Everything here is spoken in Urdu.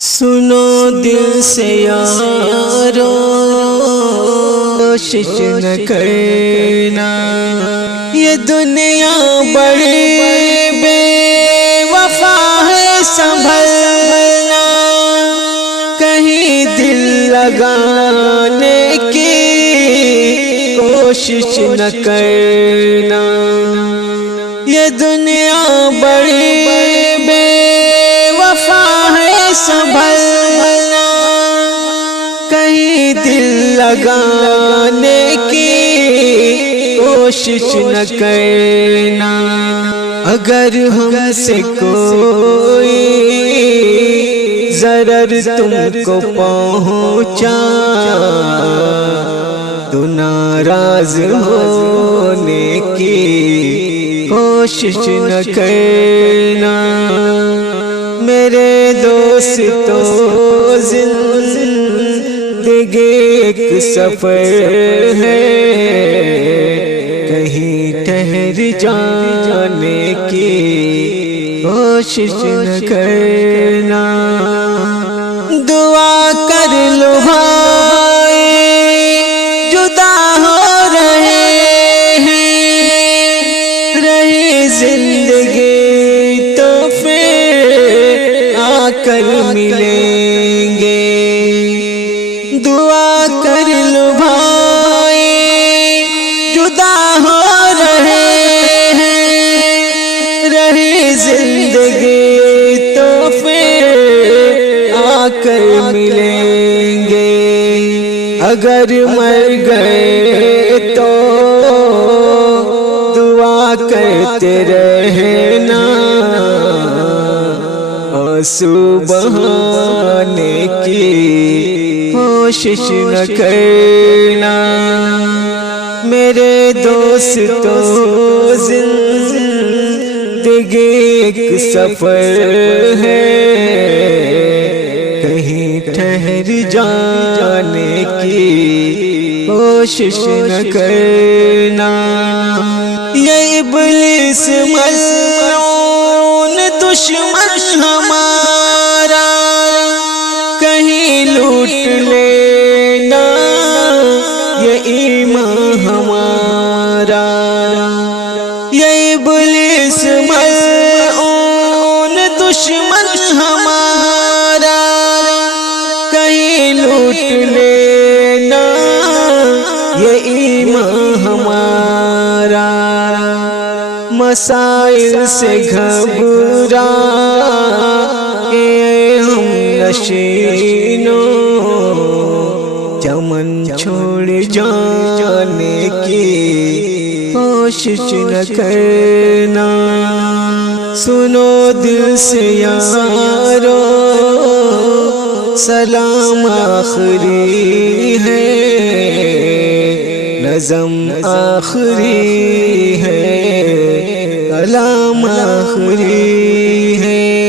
سنو دل سے یارو کوشش نہ کرنا، یہ دنیا بڑی بے وفا ہے، سنبھلنا کہیں دل لگانے کی کوشش نہ کرنا، یہ دنیا بڑی بے وفا ہے، سنبھلنا کہیں دل لگانے کی کوشش نہ کرنا۔ اگر ہم سے کوئی ضرر تم کو پہنچا تو ناراض ہونے کی کوشش نہ کرنا۔ میرے دوستو زندگی ایک سفر ہے، کہیں ٹھہر جانے کی کوشش نہ کرنا۔ دعا کر لو بھائی جدا ہو رہے ہیں، رہی زندگی تو پھر آ کر ملیں گے۔ دعا کر لو بھائی جدا ہو رہے ہیں، رہی زندگی تو پھر آ کر ملیں گے۔ اگر مر گئے تو دعا کرتے رہنا، آنسو بہانے کی کوشش نہ کرنا۔ میرے دوستو زندگی ایک سفر ہے، کہیں ٹھہر جانے کی کوشش نہ کرنا۔ یہ ابلیس ملعون دشمن ہمارا کہیں لوٹ لینا، یہ ایمان ہمارا۔ یہ ابلیس ملعون دشمن ہمارا کہیں لوٹ لینا، یہ ایمان ہمارا۔ مسائل سے گھبرا کے ہم نشینوں چمن چھوڑ جانے کی کوشش نہ کرنا۔ سنو دل سے یارو سلام آخری ہے، نظم آخری ہے، کلام آخری ہے۔